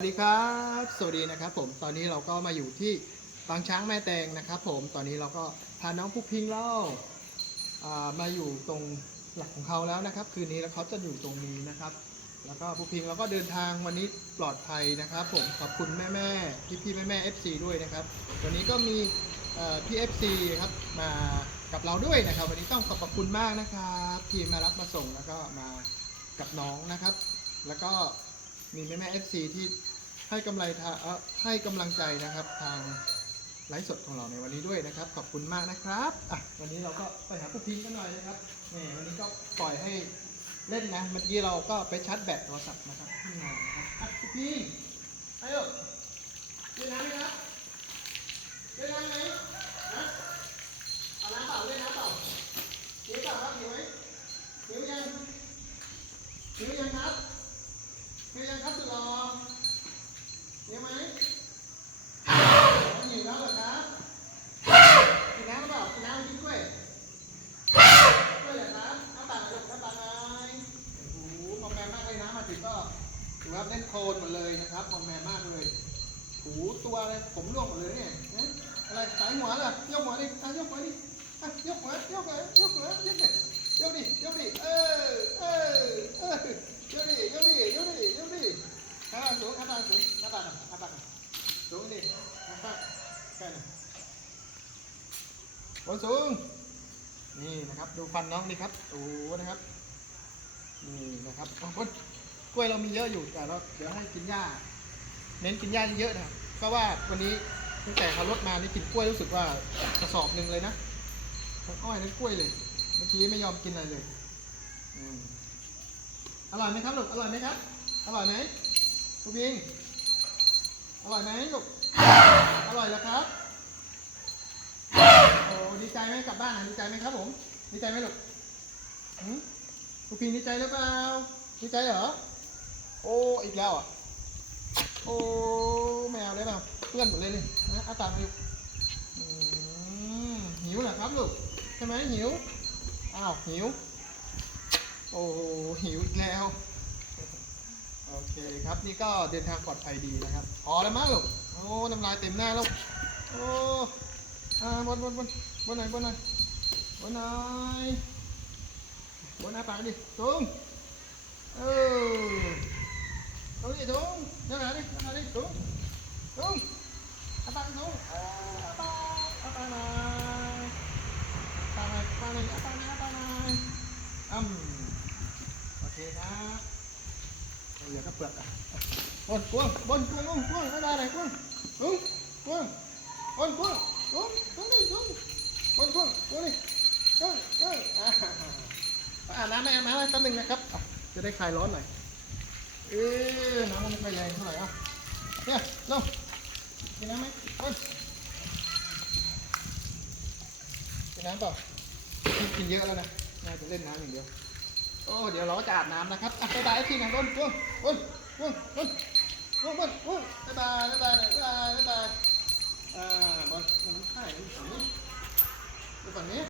สวัสดีครับ สวัสดีนะครับผม ตอนนี้เราก็มาอยู่ที่บางช้างแม่แตงนะครับผม ตอนนี้เราก็พาน้องผู้พิงเล่าามาอยู่ตรงหลักของเขาแล้วนะครับ คืนนี้แล้วเขาจะอยู่ตรงนี้นะครับ แล้วก็ผู้พิงเราก็เดินทางวันนี้ปลอดภัยนะครับ ผม ขอบคุณแม่แม่พี่พี่แม่แม่ FC ด้วยนะครับ วันนี้ก็มีเอ่อพี่ FC ครับมากับเราด้วยนะครับ วันนี้ต้องขอบคุณมากนะครับที่มารับมาส่งแล้วก็มากับน้องนะครับ แล้วก็มีแม่แม่เอฟซีที่ ให้กำไรทาเอ่อให้กำลังใจนะครับทางไลฟ์สดของเราในวันนี้ด้วยนะครับ ขอบคุณมากนะครับอะวันนี้เราก็ไปหาผู้พิงกันหน่อยนะครับนี่วันนี้ก็ปล่อยให้เล่นนะเมื่อกี้เราก็ไปชาร์จแบตโทรศัพท์นะครับที่งานนะครับปุ๊พิงไปเถอะเล่นนะครับเล่นน้ำไหมนะเอาน้ำเปล่าเล่นน้ำเปล่าหิวเปล่าครับหิวไหมหิวยังหิวยังครับ หิวยังครับสุดหล่อหิวไหมอ๋อหิวแล้วเหรอครับกินน้ำหรือเปล่ากินน้ำกินกล้วยกล้วยเหรอครับน้ำตาลหน่อยลูกน้ำตาลหน่อยโอ้โหมอมแมมมากเลยนะมาถึงก็ ถือว่าเล่นโคลนหมดเลยนะครับมอมแมมมากเลยหูตัวอะไรผมร่วงหมดเลยเนี่ยอะไรสายหัวเหรอยกหัวดิอ่ยกหัวดิอ่ยกหัวยกหัวยกหัวยกดิยกดิยกดิเออเออเออยกดิยกดิยกดิยกดิข้างล่างสูงข้างล่างสูงข้างล่างข้างล่างสูงดิข้างล่างแค่นั้นบนสูงนี่นะครับดูฟันน้องนี่ครับโอ้นะครับนี่นะครับเอาบนก ล้วยเรามีเยอะอยู่แต่เราเดี๋ยวให้กินหญ้า เน้นกินหญ้าเยอะนะครับก็ว่าวันนี้ตั้งแต่เขารถมานี่กินกล้วยรู้สึกว่ากระสอบหนึ่งเลยนะทั้งอ้อยทั้งกล้วยเลย เมื่อกี้ไม่ยอมกินอะไรเลยอร่อยไหมครับลูกอร่อยไหมครับอร่อยไหมลูกพิงอร่อยไหมลูกอร่อยแล้วครับโอ้ดีใจไหมกลับบ้านอะดีใจไหมครับผมดีใจไหมลูกหืมลูกพิงดีใจหรือเปล่าดีใจเหรอ โอ้อีกแล้วอะโอ้แมวเลยเปล่าเพื่อนหมดเลยเลยนะอาตามมาอยู่หิวเหรอครับลูกใช่ไหมหิวอ้าวหิว โอ้หิวอีกแล้วโอเคครับนี่ก็เดินทางปลอดภัยดีนะครับพอแล้วมั้งลูกโอ้น้ำลายเต็มหน้าลูกโอ้อ่าบนบนบนบนไหนบนไหนบนไหนบนหน้าปากดิตุ้งเออ เหลือก็เปลือกอะบนกวงบนกวงกวงกวงไม่ได้ไหนกวงกวงกวงบนกวงกวงกวงนี่กวงบนกวงกวงนี่กวงกวงอ่าไปอาบน้ำไหมอาบน้ำไหมแป๊บนึงนะครับ จะได้คลายร้อนหน่อย เอ๊น้ำมันไม่แรงเท่าไหร่อะเนี่ยลงกินน้ำไหมเอ้ยกินน้ำเปล่ากินเยอะแล้วนะน่าจะเล่นน้ำอย่างเดียว โอ้เดี๋ยวเราก็จะอาบน้ำนะครับอะบ๊ายบายทีนะต้นต้นต้นต้นต้นต้นต้นต้นบ๊ายบายบ๊ายบายบ๊ายบายบ๊ายบายอ่าบอลมันค่ายอยู่ฝั่งนี้ฝั่งนี้